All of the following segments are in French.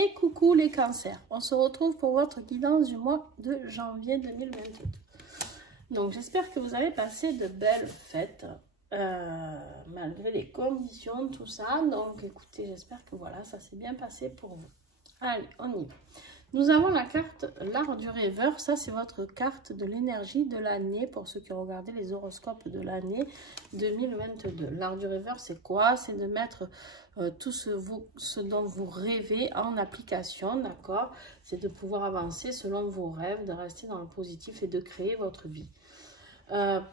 Et coucou les cancers, on se retrouve pour votre guidance du mois de janvier 2022. Donc j'espère que vous avez passé de belles fêtes, malgré les conditions, tout ça. Donc écoutez, j'espère que voilà, ça s'est bien passé pour vous. Allez, on y va. Nous avons la carte l'art du rêveur. Ça, c'est votre carte de l'énergie de l'année pour ceux qui ont regardé les horoscopes de l'année 2022. L'art du rêveur, c'est quoi? C'est de mettre tout ce dont vous rêvez en application, d'accord? C'est de pouvoir avancer selon vos rêves, de rester dans le positif et de créer votre vie.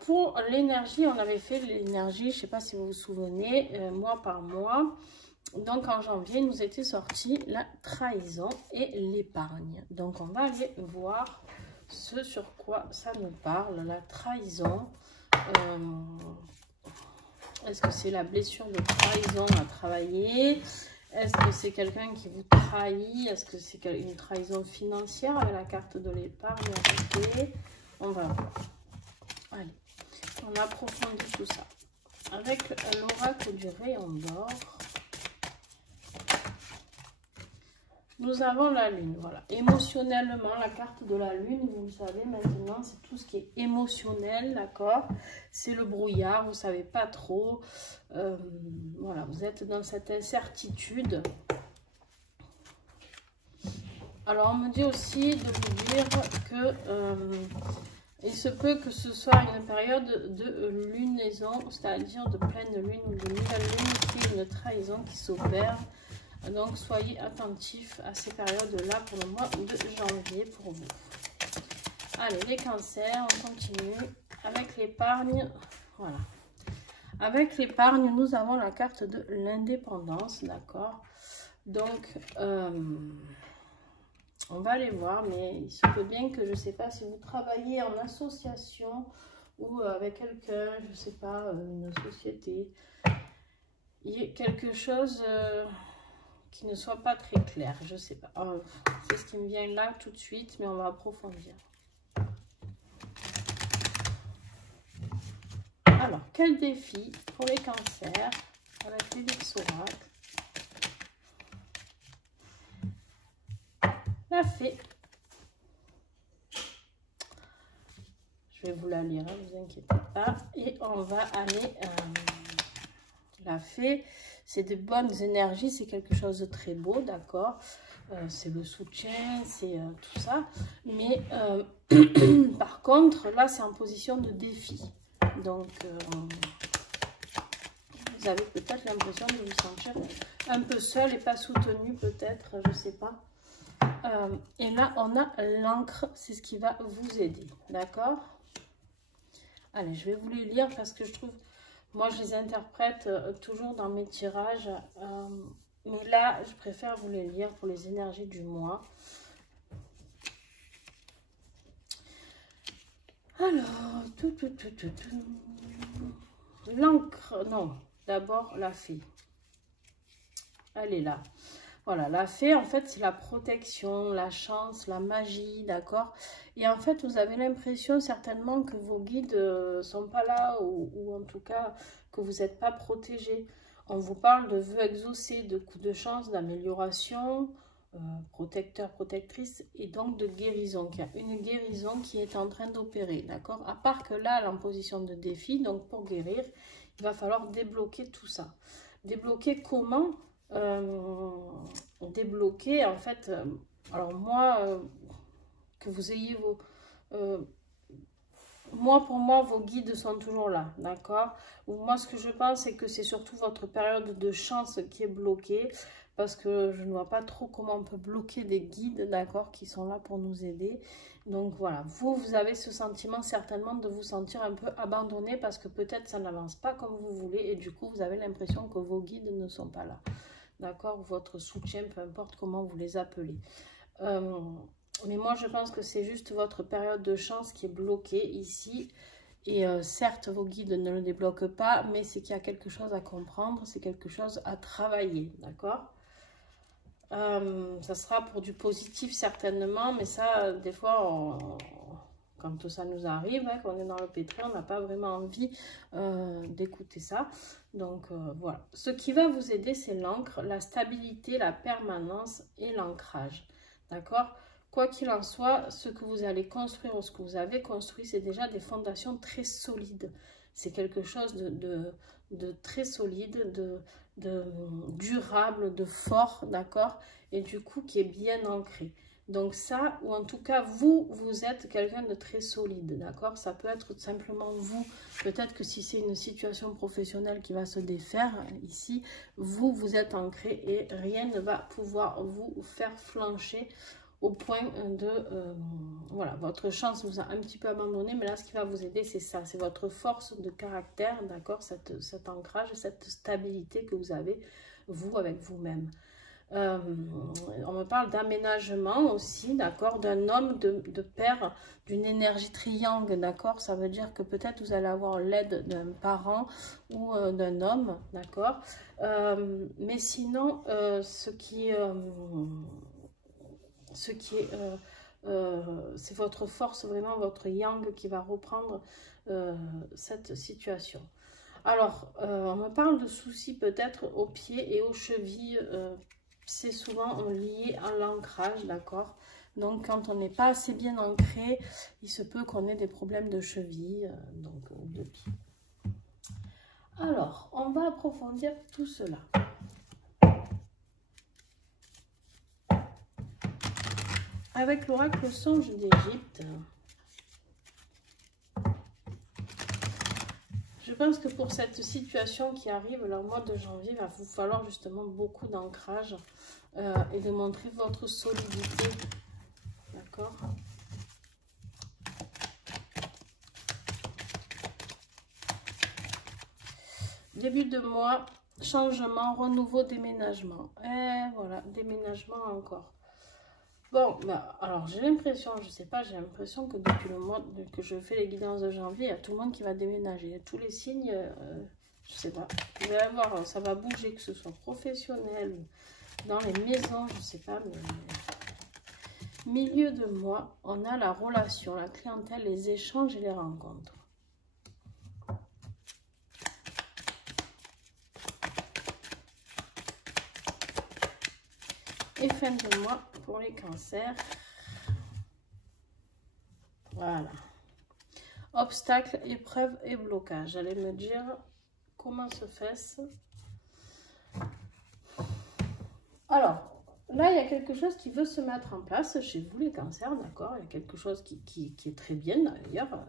Pour l'énergie, on avait fait l'énergie, je ne sais pas si vous vous souvenez, mois par mois. Donc en janvier, nous était sorti la trahison et l'épargne. Donc on va aller voir ce sur quoi ça nous parle. La trahison, est-ce que c'est la blessure de trahison à travailler? Est-ce que c'est quelqu'un qui vous trahit? Est-ce que c'est une trahison financière avec la carte de l'épargne à côté? On va voir. Allez, on approfondit tout ça. Avec l'oracle du rayon d'or, nous avons la lune, voilà. Émotionnellement, la carte de la lune, vous le savez maintenant, c'est tout ce qui est émotionnel, d'accord? C'est le brouillard, vous ne savez pas trop. Voilà, vous êtes dans cette incertitude. Alors, on me dit aussi de vous dire que il se peut que ce soit une période de lunaison, c'est-à-dire de pleine lune ou de nouvelle lune, qui est une trahison qui s'opère. Donc, soyez attentifs à ces périodes-là pour le mois de janvier pour vous. Allez, les cancers, on continue avec l'épargne. Voilà. Avec l'épargne, nous avons la carte de l'indépendance, d'accord? Donc, on va aller voir, mais il se peut bien que, je ne sais pas, si vous travaillez en association ou avec quelqu'un, je ne sais pas, une société, il y a quelque chose... qui ne soit pas très clair, je sais pas. C'est ce qui me vient là tout de suite, mais on va approfondir. Alors, quel défi pour les cancers avec les oracles? La fée. Je vais vous la lire, ne vous inquiétez pas. Et on va aller... la fée, c'est de bonnes énergies, c'est quelque chose de très beau, d'accord? C'est le soutien, c'est tout ça. Mais par contre, là, c'est en position de défi. Donc, vous avez peut-être l'impression de vous sentir un peu seul et pas soutenu, peut-être, je ne sais pas. Et là, on a l'encre, c'est ce qui va vous aider, d'accord? Allez, je vais vous les lire parce que je trouve... Moi, je les interprète toujours dans mes tirages, mais là, je préfère vous les lire pour les énergies du mois. Alors, l'encre, non, d'abord la fée. Elle est là. Voilà, la fée, en fait, c'est la protection, la chance, la magie, d'accord? Et en fait, vous avez l'impression certainement que vos guides ne sont pas là, ou en tout cas, que vous n'êtes pas protégé. On vous parle de vœux exaucés, de coups de chance, d'amélioration, protecteur, protectrice, et donc de guérison. Il y a une guérison qui est en train d'opérer, d'accord? À part que là, elle est en position de défi, donc pour guérir, il va falloir débloquer tout ça. Débloquer comment? Débloquer en fait, alors moi, que vous ayez vos pour moi vos guides sont toujours là, d'accord? Moi ce que je pense c'est que c'est surtout votre période de chance qui est bloquée, parce que je ne vois pas trop comment on peut bloquer des guides, d'accord, qui sont là pour nous aider. Donc voilà, vous avez ce sentiment certainement de vous sentir un peu abandonné, parce que peut-être ça n'avance pas comme vous voulez, et du coup vous avez l'impression que vos guides ne sont pas là. D'accord, votre soutien, peu importe comment vous les appelez. Mais moi, je pense que c'est juste votre période de chance qui est bloquée ici. Et certes, vos guides ne le débloquent pas, mais c'est qu'il y a quelque chose à comprendre, c'est quelque chose à travailler, d'accord? Ça sera pour du positif certainement, mais ça, des fois, quand ça nous arrive, hein, quand on est dans le pétrin, on n'a pas vraiment envie d'écouter ça. Donc voilà, ce qui va vous aider, c'est l'encre, la stabilité, la permanence et l'ancrage. D'accord? Quoi qu'il en soit, ce que vous allez construire ou ce que vous avez construit, c'est déjà des fondations très solides. C'est quelque chose de très solide, de durable, de fort, d'accord? Et du coup, qui est bien ancré. Donc ça, ou en tout cas, vous êtes quelqu'un de très solide, d'accord? Ça peut être tout simplement vous. Peut-être que si c'est une situation professionnelle qui va se défaire, ici, vous êtes ancré et rien ne va pouvoir vous faire flancher au point de... voilà, votre chance vous a un petit peu abandonné, mais là, ce qui va vous aider, c'est ça. C'est votre force de caractère, d'accord? Cet ancrage, cette stabilité que vous avez, vous, avec vous-même. On me parle d'aménagement aussi, d'accord, d'un homme de pair, d'une énergie triangle, d'accord, ça veut dire que peut-être vous allez avoir l'aide d'un parent ou d'un homme, d'accord, mais sinon, ce qui est, c'est votre force, vraiment votre yang qui va reprendre cette situation. Alors, on me parle de soucis peut-être aux pieds et aux chevilles, c'est souvent lié à l'ancrage, d'accord? Donc, quand on n'est pas assez bien ancré, il se peut qu'on ait des problèmes de cheville, donc de pied. Alors, on va approfondir tout cela. Avec l'oracle songe d'Égypte, je pense que pour cette situation qui arrive, le mois de janvier, il va vous falloir justement beaucoup d'ancrage et de montrer votre solidité. D'accord? Début de mois, changement, renouveau, déménagement. Et voilà, déménagement encore. Bon, bah, alors j'ai l'impression, je sais pas, j'ai l'impression que depuis le mois que je fais les guidances de janvier, il y a tout le monde qui va déménager. Il y a tous les signes, je sais pas. Vous allez voir, ça va bouger, que ce soit professionnel ou dans les maisons, je sais pas. Mais milieu de mois, on a la relation, la clientèle, les échanges et les rencontres. Et fin de mois pour les cancers. Voilà. Obstacles, épreuves et blocages. J'allais me dire comment se fait-ce. Alors, là, il y a quelque chose qui veut se mettre en place chez vous, les cancers, d'accord? Il y a quelque chose qui est très bien, d'ailleurs.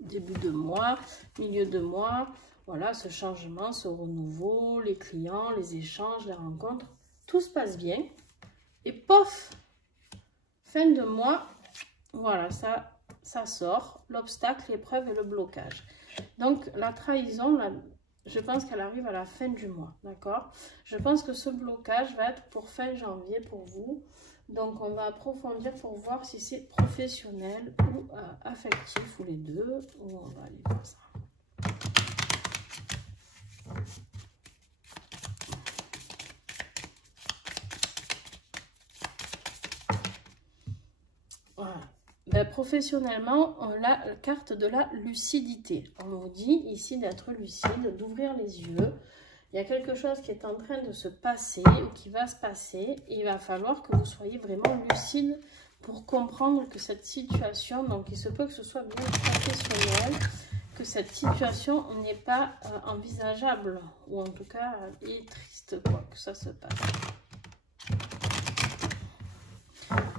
Début de mois, milieu de mois, voilà, ce changement, ce renouveau, les clients, les échanges, les rencontres, tout se passe bien. Et pof, fin de mois, voilà, ça sort, l'obstacle, l'épreuve et le blocage. Donc, la trahison, je pense qu'elle arrive à la fin du mois, d'accord? Je pense que ce blocage va être pour fin janvier pour vous. Donc, on va approfondir pour voir si c'est professionnel ou affectif, ou les deux, ou on va aller voir ça. Voilà. Ben, professionnellement, on a la carte de la lucidité. On vous dit ici d'être lucide, d'ouvrir les yeux. Il y a quelque chose qui est en train de se passer ou qui va se passer. Et il va falloir que vous soyez vraiment lucide pour comprendre que cette situation, donc il se peut que ce soit bien professionnel, que cette situation n'est pas envisageable. Ou en tout cas, il est triste quoi, que ça se passe.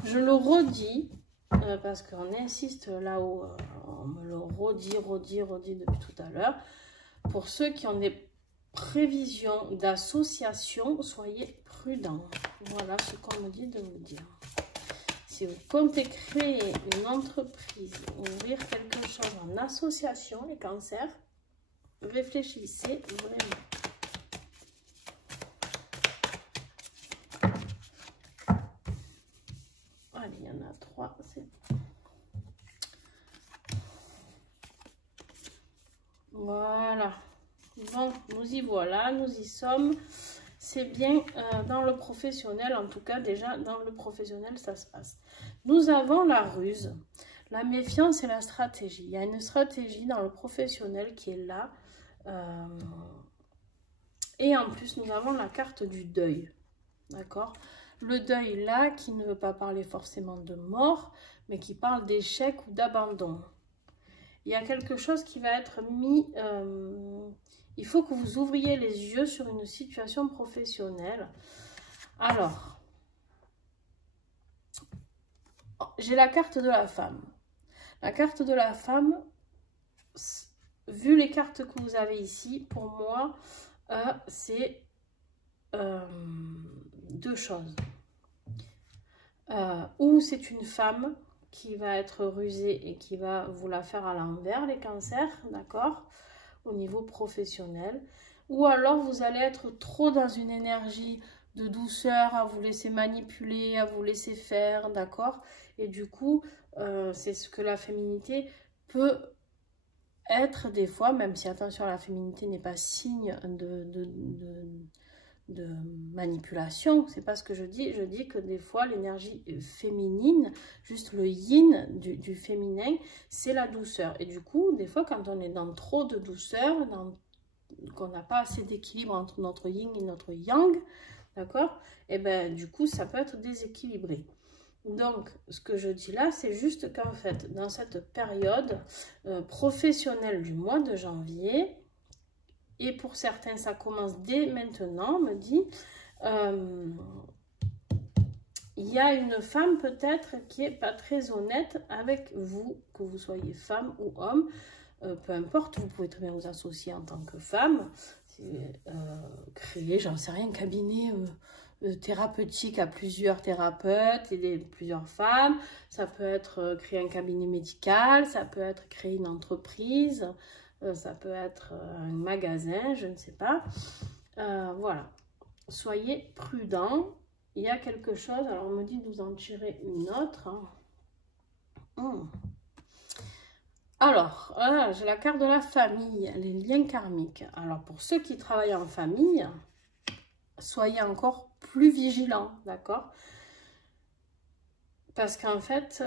Je le redis. Parce qu'on insiste là-haut, on me le redit depuis tout à l'heure. Pour ceux qui ont des prévisions d'association, soyez prudents. Voilà ce qu'on me dit de vous dire. Si vous comptez créer une entreprise, ouvrir quelque chose en association, les cancers, réfléchissez vraiment. Allez, il y en a 3, c'est bon. Voilà. Bon, nous y voilà, nous y sommes. C'est bien dans le professionnel, en tout cas, déjà dans le professionnel, ça se passe. Nous avons la ruse, la méfiance et la stratégie. Il y a une stratégie dans le professionnel qui est là. Et en plus, nous avons la carte du deuil. D'accord? Le deuil là, qui ne veut pas parler forcément de mort, mais qui parle d'échec ou d'abandon. Il y a quelque chose qui va être mis... il faut que vous ouvriez les yeux sur une situation professionnelle. Alors, j'ai la carte de la femme. La carte de la femme, vu les cartes que vous avez ici, pour moi, c'est deux choses. Ou c'est une femme qui va être rusée et qui va vous la faire à l'envers, les cancers, d'accord, au niveau professionnel. Ou alors vous allez être trop dans une énergie de douceur, à vous laisser manipuler, à vous laisser faire, d'accord. Et du coup, c'est ce que la féminité peut être des fois, même si, attention, la féminité n'est pas signe de manipulation, c'est pas ce que je dis que des fois l'énergie féminine, juste le yin du féminin, c'est la douceur. Et du coup, des fois quand on est dans trop de douceur, qu'on n'a pas assez d'équilibre entre notre yin et notre yang, d'accord, et ben du coup ça peut être déséquilibré. Donc ce que je dis là, c'est juste qu'en fait dans cette période professionnelle du mois de janvier, et pour certains, ça commence dès maintenant, me dit, il y a une femme peut-être qui n'est pas très honnête avec vous, que vous soyez femme ou homme, peu importe, vous pouvez très bien vous associer en tant que femme, créer, j'en sais rien, un cabinet thérapeutique à plusieurs thérapeutes et plusieurs femmes, ça peut être créer un cabinet médical, ça peut être créer une entreprise, ça peut être un magasin, je ne sais pas. Voilà. Soyez prudents. Il y a quelque chose. Alors, on me dit de vous en tirer une autre. Alors, j'ai la carte de la famille, les liens karmiques. Alors, pour ceux qui travaillent en famille, soyez encore plus vigilants, d'accord? Parce qu'en fait,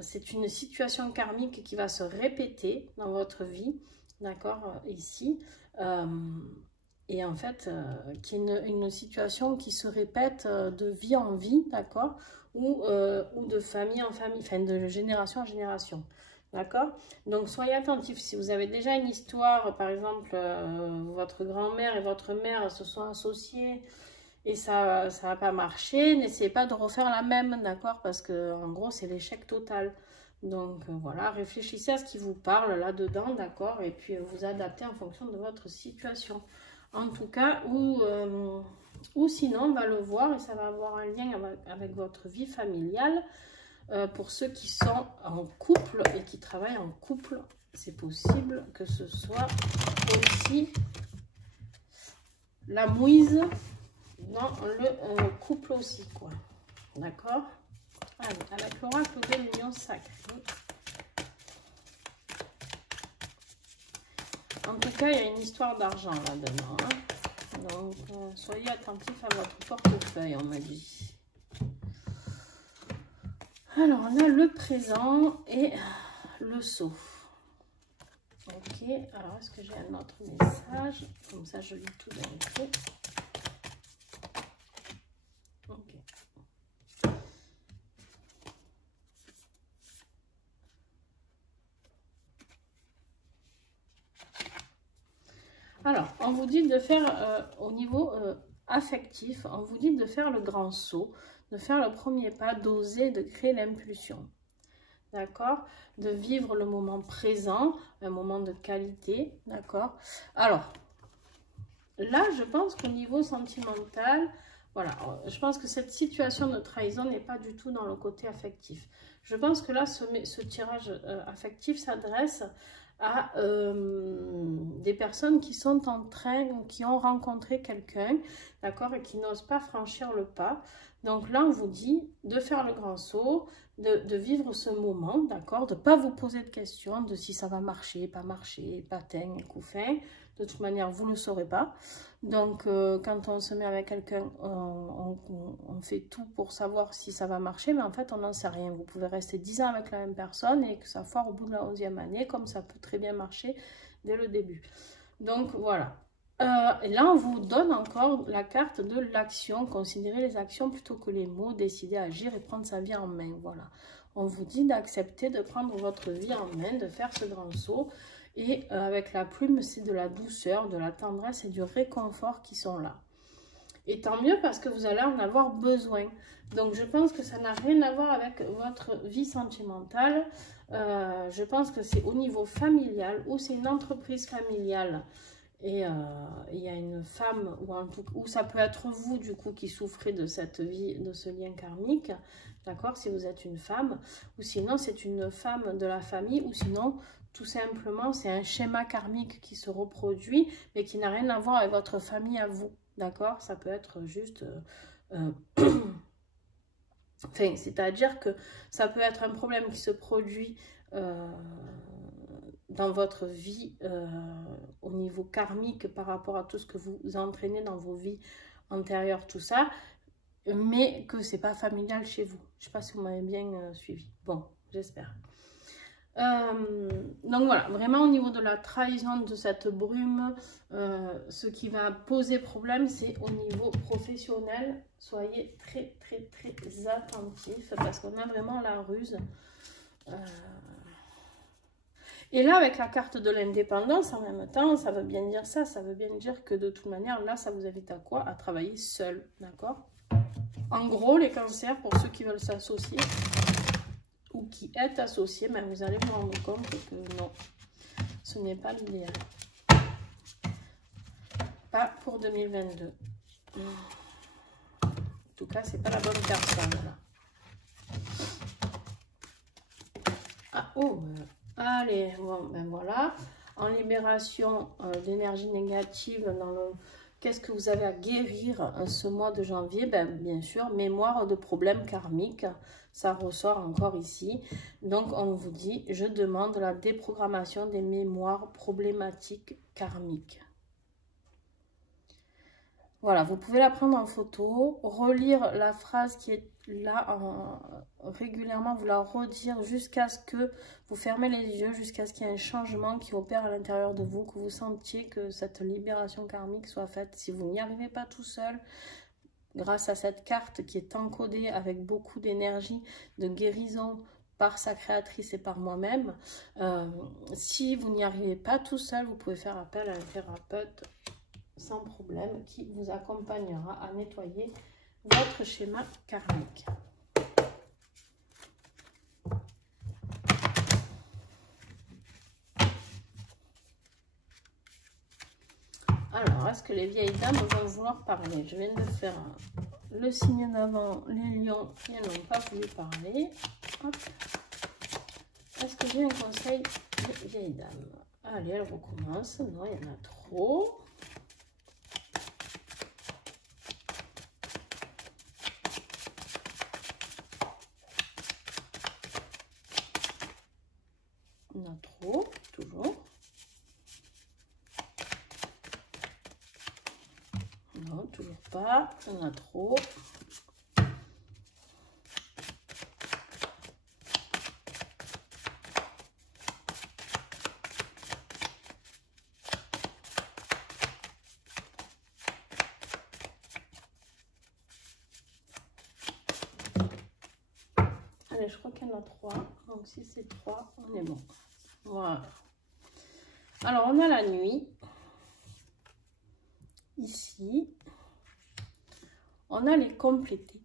c'est une situation karmique qui va se répéter dans votre vie, d'accord, ici. Et en fait, qui est une situation qui se répète de vie en vie, d'accord, ou de famille en famille, enfin de génération en génération, d'accord. Donc, soyez attentifs. Si vous avez déjà une histoire, par exemple, votre grand-mère et votre mère se sont associés, et ça n'a pas marché, n'essayez pas de refaire la même, d'accord? Parce que en gros, c'est l'échec total. Donc voilà, réfléchissez à ce qui vous parle là-dedans, d'accord? Et puis vous adaptez en fonction de votre situation. En tout cas, ou sinon, on va le voir et ça va avoir un lien avec votre vie familiale. Pour ceux qui sont en couple et qui travaillent en couple, c'est possible que ce soit aussi la mouise dans le couple aussi, quoi. D'accord? Allez, avec l'oracle de l'union sacrée. En tout cas, il y a une histoire d'argent là-dedans. Hein? Donc, soyez attentifs à votre portefeuille, on m'a dit. Alors, on a le présent et le sceau. Ok, alors est-ce que j'ai un autre message? Comme ça, je lis tout d'un coup. Ok. Alors, on vous dit de faire, au niveau affectif, on vous dit de faire le grand saut, de faire le premier pas, d'oser, de créer l'impulsion. D'accord? De vivre le moment présent, un moment de qualité. D'accord? Alors, là, je pense qu'au niveau sentimental, voilà, je pense que cette situation de trahison n'est pas du tout dans le côté affectif. Je pense que là, ce tirage affectif s'adresse à des personnes qui sont en train, qui ont rencontré quelqu'un, d'accord, et qui n'osent pas franchir le pas. Donc là, on vous dit de faire le grand saut, de vivre ce moment, d'accord, de ne pas vous poser de questions, de si ça va marcher, pas marcher, patin, couffin. De toute manière, vous ne le saurez pas. Donc, quand on se met avec quelqu'un, on fait tout pour savoir si ça va marcher, mais en fait, on n'en sait rien. Vous pouvez rester 10 ans avec la même personne et que ça foire au bout de la 11e année, comme ça peut très bien marcher dès le début. Donc, voilà. Et là, on vous donne encore la carte de l'action. Considérez les actions plutôt que les mots. Décidez à agir et prendre sa vie en main. Voilà. On vous dit d'accepter de prendre votre vie en main, de faire ce grand saut. Et avec la plume, c'est de la douceur, de la tendresse et du réconfort qui sont là. Et tant mieux parce que vous allez en avoir besoin. Donc, je pense que ça n'a rien à voir avec votre vie sentimentale. Je pense que c'est au niveau familial ou c'est une entreprise familiale. Et il y a une femme, ou ça peut être vous du coup qui souffrez de cette vie, de ce lien karmique, d'accord, si vous êtes une femme, ou sinon c'est une femme de la famille, ou sinon tout simplement c'est un schéma karmique qui se reproduit, mais qui n'a rien à voir avec votre famille à vous, d'accord, ça peut être juste... Enfin, c'est-à-dire que ça peut être un problème qui se produit dans votre vie au niveau karmique par rapport à tout ce que vous entraînez dans vos vies antérieures, tout ça, mais que c'est pas familial chez vous. Je ne sais pas si vous m'avez bien suivi. Bon, j'espère. Donc voilà, vraiment au niveau de la trahison de cette brume, ce qui va poser problème, c'est au niveau professionnel. Soyez très attentifs parce qu'on a vraiment la ruse. Et là, avec la carte de l'indépendance, en même temps, ça veut bien dire ça. Ça veut bien dire que de toute manière, là, ça vous invite à quoi? À travailler seul, d'accord? En gros, les cancers, pour ceux qui veulent s'associer ou qui êtes associés, ben, vous allez vous rendre compte que non, ce n'est pas l'idéal. Pas pour 2022. En tout cas, c'est pas la bonne personne, là. Ah, oh, allez, bon, ben voilà. En libération d'énergie négative, dans le... Qu'est-ce que vous avez à guérir ce mois de janvier? Ben, bien sûr, mémoire de problèmes karmiques. Ça ressort encore ici. Donc, on vous dit, je demande la déprogrammation des mémoires problématiques karmiques. Voilà, vous pouvez la prendre en photo, relire la phrase qui est là régulièrement, vous la redire jusqu'à ce que vous fermez les yeux, jusqu'à ce qu'il y ait un changement qui opère à l'intérieur de vous, que vous sentiez que cette libération karmique soit faite. Si vous n'y arrivez pas tout seul, grâce à cette carte qui est encodée avec beaucoup d'énergie, de guérison par sa créatrice et par moi-même, si vous n'y arrivez pas tout seul, vous pouvez faire appel à un thérapeute sans problème, qui vous accompagnera à nettoyer votre schéma karmique. Alors, est-ce que les vieilles dames vont vouloir parler? Je viens de faire le signe d'avant, les lions, qui n'ont pas voulu parler. Est-ce que j'ai un conseil des vieilles dames? Allez, elles recommencent. Non, il y en a trop. Il y en a trop, toujours. Non, toujours pas. Il y en a trop. Allez, je crois qu'il y en a 3. Donc, si c'est 3, on est bon. Voilà. Alors, on a la nuit. Ici. On a les complétés.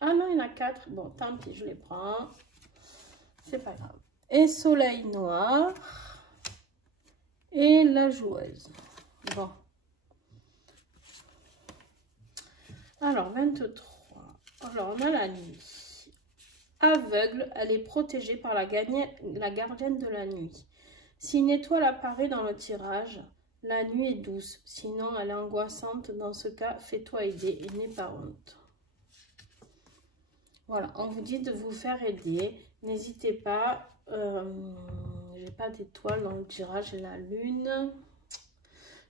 Ah non, il y en a 4. Bon, tant pis, je les prends. C'est pas grave. Et soleil noir. Et la joueuse. Bon. Alors, 23. Alors, on a la nuit. Aveugle, elle est protégée par la gardienne de la nuit. Si une étoile apparaît dans le tirage, la nuit est douce. Sinon, elle est angoissante. Dans ce cas, fais-toi aider et n'aie pas honte. Voilà, on vous dit de vous faire aider. N'hésitez pas. J'ai pas d'étoile dans le tirage, j'ai la lune.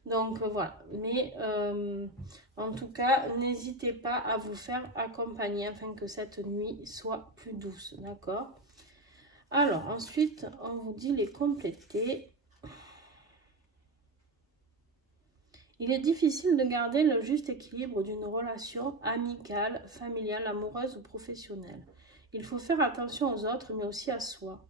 Donc voilà, mais en tout cas, n'hésitez pas à vous faire accompagner afin que cette nuit soit plus douce, d'accord? Alors ensuite, on vous dit les compléter. Il est difficile de garder le juste équilibre d'une relation amicale, familiale, amoureuse ou professionnelle. Il faut faire attention aux autres, mais aussi à soi.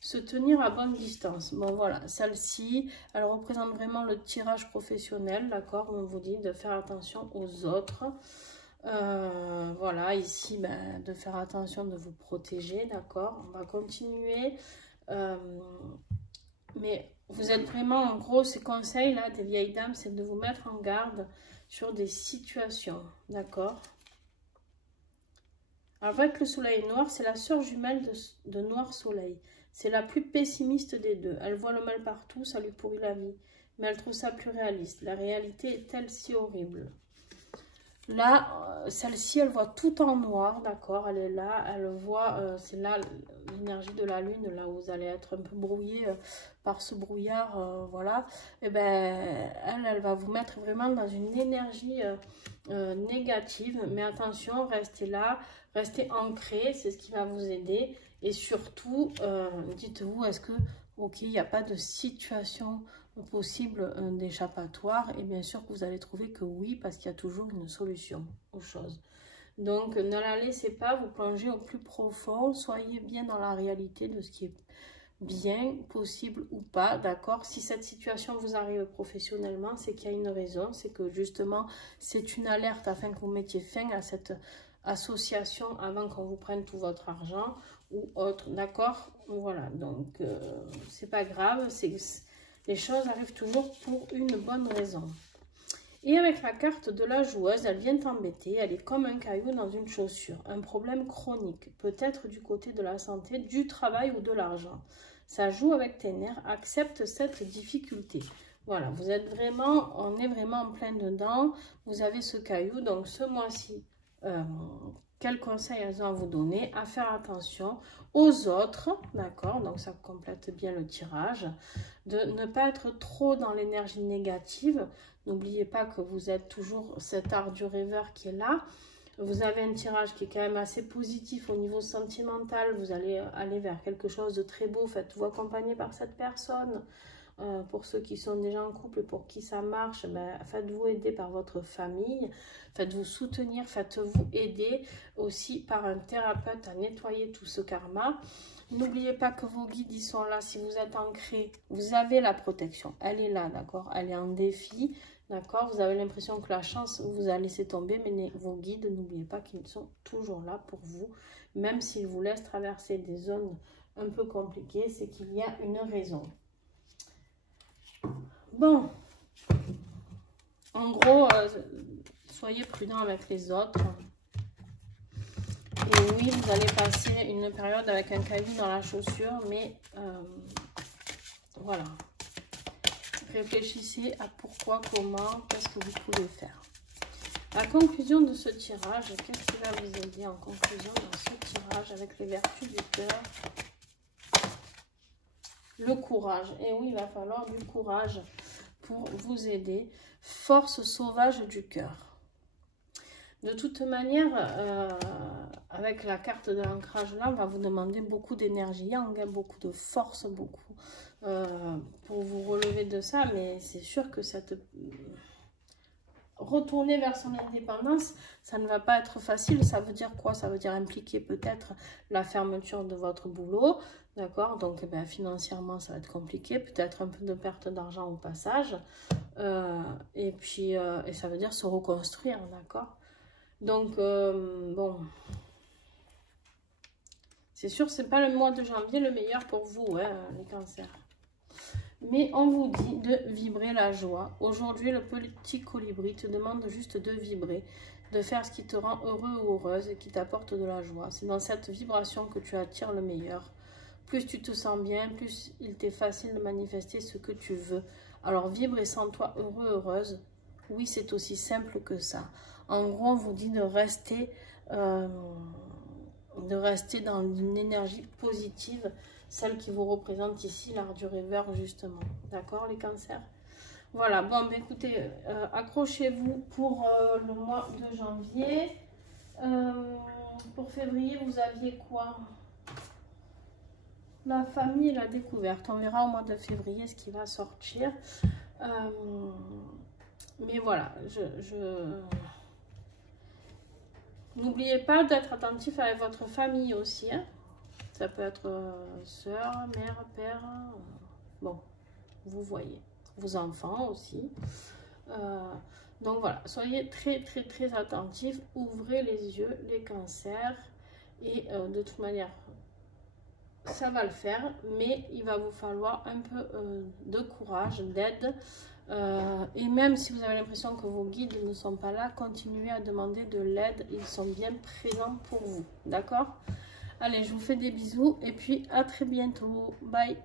Se tenir à bonne distance. Bon, voilà, celle-ci, elle représente vraiment le tirage professionnel, d'accord? On vous dit de faire attention aux autres. Voilà, ici, ben, de faire attention, de vous protéger, d'accord? On va continuer. Mais vous êtes vraiment, en gros, ces conseils là des vieilles dames, c'est de vous mettre en garde sur des situations, d'accord? Avec le soleil noir, c'est la sœur jumelle de Noir Soleil. C'est la plus pessimiste des deux. Elle voit le mal partout, ça lui pourrit la vie. Mais elle trouve ça plus réaliste. La réalité est-elle si horrible? Là, celle-ci, elle voit tout en noir, d'accord? Elle est là, elle voit, c'est là l'énergie de la lune, là où vous allez être un peu brouillé par ce brouillard, voilà. Et ben, elle va vous mettre vraiment dans une énergie négative. Mais attention, restez là, restez ancré, c'est ce qui va vous aider. Et surtout, dites-vous, est-ce que, ok, il n'y a pas de situation possible d'échappatoire, et bien sûr que vous allez trouver que oui, parce qu'il y a toujours une solution aux choses. Donc ne la laissez pas vous plonger au plus profond, soyez bien dans la réalité de ce qui est bien possible ou pas, d'accord? Si cette situation vous arrive professionnellement, c'est qu'il y a une raison, c'est que justement c'est une alerte afin que vous mettiez fin à cette association avant qu'on vous prenne tout votre argent ou autre, d'accord? Voilà, donc c'est pas grave, les choses arrivent toujours pour une bonne raison. Et avec la carte de la joueuse, elle vient t'embêter. Elle est comme un caillou dans une chaussure. Un problème chronique, peut-être du côté de la santé, du travail ou de l'argent. Ça joue avec tes nerfs. Accepte cette difficulté. Voilà, vous êtes vraiment, on est vraiment en plein dedans. Vous avez ce caillou, donc ce mois-ci, quels conseils elles ont à vous donner? À faire attention aux autres, d'accord? Donc ça complète bien le tirage. De ne pas être trop dans l'énergie négative. N'oubliez pas que vous êtes toujours cet art du rêveur qui est là. Vous avez un tirage qui est quand même assez positif au niveau sentimental. Vous allez aller vers quelque chose de très beau. Faites-vous accompagner par cette personne. Pour ceux qui sont déjà en couple et pour qui ça marche, ben, faites-vous aider par votre famille, faites-vous soutenir, faites-vous aider aussi par un thérapeute à nettoyer tout ce karma. N'oubliez pas que vos guides, ils sont là. Si vous êtes ancré, vous avez la protection. Elle est là, d'accord? Elle est en défi, d'accord? Vous avez l'impression que la chance vous a laissé tomber, mais vos guides, n'oubliez pas qu'ils sont toujours là pour vous. Même s'ils vous laissent traverser des zones un peu compliquées, c'est qu'il y a une raison. Bon, en gros, soyez prudent avec les autres. Et oui, vous allez passer une période avec un caillou dans la chaussure, mais voilà. Réfléchissez à pourquoi, comment, qu'est-ce que vous pouvez faire. La conclusion de ce tirage, qu'est-ce qui va vous aider en conclusion dans ce tirage avec les vertus du cœur? Le courage. Et oui, il va falloir du courage pour vous aider. Force sauvage du cœur. De toute manière, avec la carte de l'ancrage là, on va vous demander beaucoup d'énergie yang, beaucoup de force, beaucoup pour vous relever de ça. Mais c'est sûr que cette retourner vers son indépendance, ça ne va pas être facile. Ça veut dire quoi? Ça veut dire impliquer peut-être la fermeture de votre boulot, d'accord? Donc ben, financièrement ça va être compliqué, peut-être un peu de perte d'argent au passage, et puis et ça veut dire se reconstruire, d'accord? Donc bon, c'est sûr, c'est pas le mois de janvier le meilleur pour vous, hein, les cancers. Mais on vous dit de vibrer la joie. Aujourd'hui, le petit colibri te demande juste de vibrer, de faire ce qui te rend heureux ou heureuse et qui t'apporte de la joie. C'est dans cette vibration que tu attires le meilleur. Plus tu te sens bien, plus il t'est facile de manifester ce que tu veux. Alors, vibre et sens-toi heureux, heureuse. Oui, c'est aussi simple que ça. En gros, on vous dit de rester dans une énergie positive, celle qui vous représente ici, l'art du rêveur, justement. D'accord, les cancers? Voilà, bon, ben écoutez, accrochez-vous pour le mois de janvier. Pour février, vous aviez quoi? La famille et la découverte. On verra au mois de février ce qui va sortir. Mais voilà, n'oubliez pas d'être attentif avec votre famille aussi. Hein. Ça peut être soeur, mère, père. Bon, vous voyez. Vos enfants aussi. Donc voilà, soyez très très très attentifs. Ouvrez les yeux, les cancers. Et de toute manière, ça va le faire. Mais il va vous falloir un peu de courage, d'aide. Et même si vous avez l'impression que vos guides ne sont pas là, continuez à demander de l'aide. Ils sont bien présents pour vous. D'accord? Allez, je vous fais des bisous et puis à très bientôt. Bye!